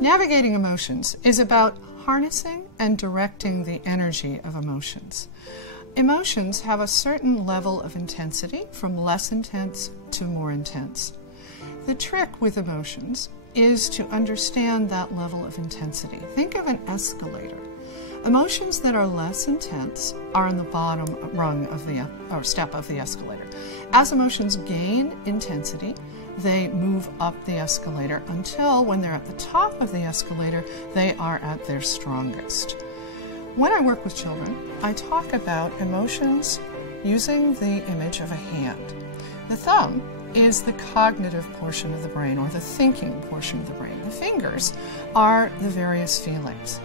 Navigating emotions is about harnessing and directing the energy of emotions. Emotions have a certain level of intensity, from less intense to more intense. The trick with emotions is to understand that level of intensity. Think of an escalator. Emotions that are less intense are on the bottom rung of the step of the escalator. As emotions gain intensity, they move up the escalator until, when they're at the top of the escalator, they are at their strongest. When I work with children, I talk about emotions using the image of a hand. The thumb is the cognitive portion of the brain, or the thinking portion of the brain. The fingers are the various feelings.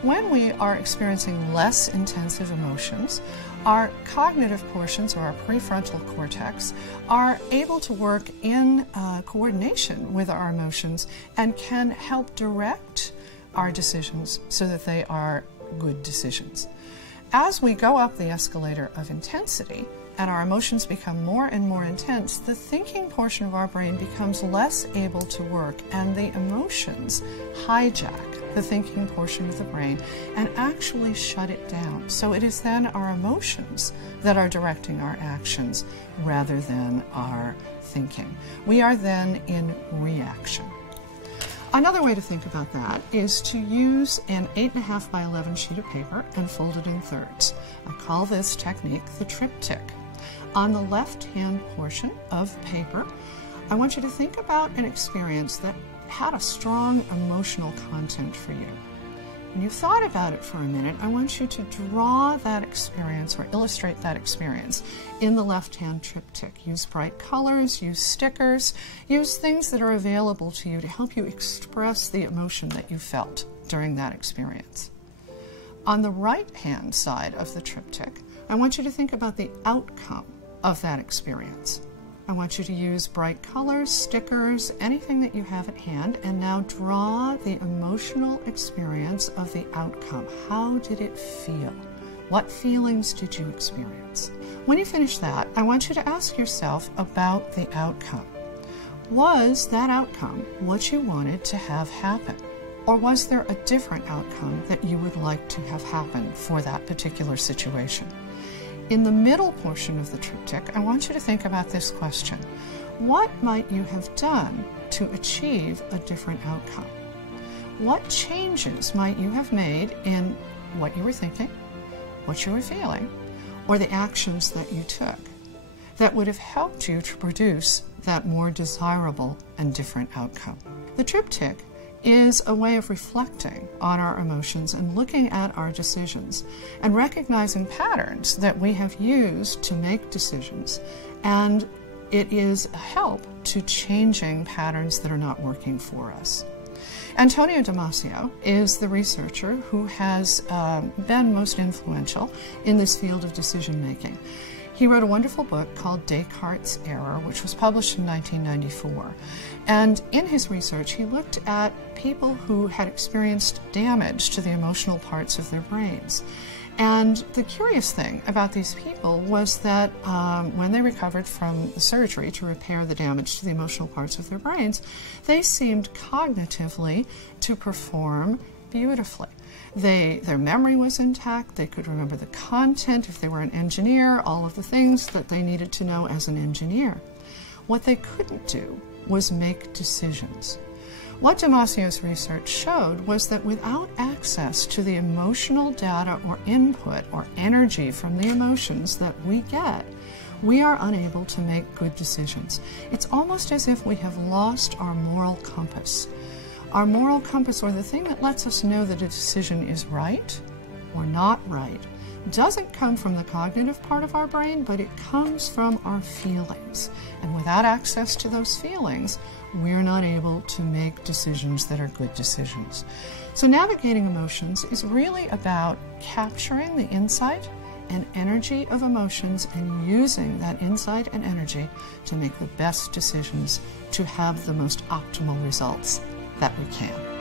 When we are experiencing less intensive emotions, our cognitive portions, or our prefrontal cortex, are able to work in coordination with our emotions and can help direct our decisions so that they are good decisions. As we go up the escalator of intensity and our emotions become more and more intense, the thinking portion of our brain becomes less able to work, and the emotions hijack the thinking portion of the brain and actually shut it down. So it is then our emotions that are directing our actions rather than our thinking. We are then in reaction. Another way to think about that is to use an 8.5 by 11 sheet of paper and fold it in thirds. I call this technique the triptych. On the left-hand portion of paper, I want you to think about an experience that had a strong emotional content for you. When you've thought about it for a minute, I want you to draw that experience or illustrate that experience in the left-hand triptych. Use bright colors, use stickers, use things that are available to you to help you express the emotion that you felt during that experience. On the right-hand side of the triptych, I want you to think about the outcome of that experience. I want you to use bright colors, stickers, anything that you have at hand, and now draw the emotional experience of the outcome. How did it feel? What feelings did you experience? When you finish that, I want you to ask yourself about the outcome. Was that outcome what you wanted to have happen? Or was there a different outcome that you would like to have happen for that particular situation? In the middle portion of the triptych, I want you to think about this question. What might you have done to achieve a different outcome? What changes might you have made in what you were thinking, what you were feeling, or the actions that you took that would have helped you to produce that more desirable and different outcome? The triptych is a way of reflecting on our emotions and looking at our decisions and recognizing patterns that we have used to make decisions, and it is a help to changing patterns that are not working for us. Antonio Damasio is the researcher who has been most influential in this field of decision making. He wrote a wonderful book called Descartes' Error, which was published in 1994. And in his research, he looked at people who had experienced damage to the emotional parts of their brains. And the curious thing about these people was that when they recovered from the surgery to repair the damage to the emotional parts of their brains, they seemed cognitively to perform beautifully. Their memory was intact, they could remember the content if they were an engineer, all of the things that they needed to know as an engineer. What they couldn't do was make decisions. What Damasio's research showed was that without access to the emotional data or input or energy from the emotions that we get, we are unable to make good decisions. It's almost as if we have lost our moral compass. Our moral compass, or the thing that lets us know that a decision is right or not right, doesn't come from the cognitive part of our brain, but it comes from our feelings. And without access to those feelings, we're not able to make decisions that are good decisions. So navigating emotions is really about capturing the insight and energy of emotions and using that insight and energy to make the best decisions to have the most optimal results that we can.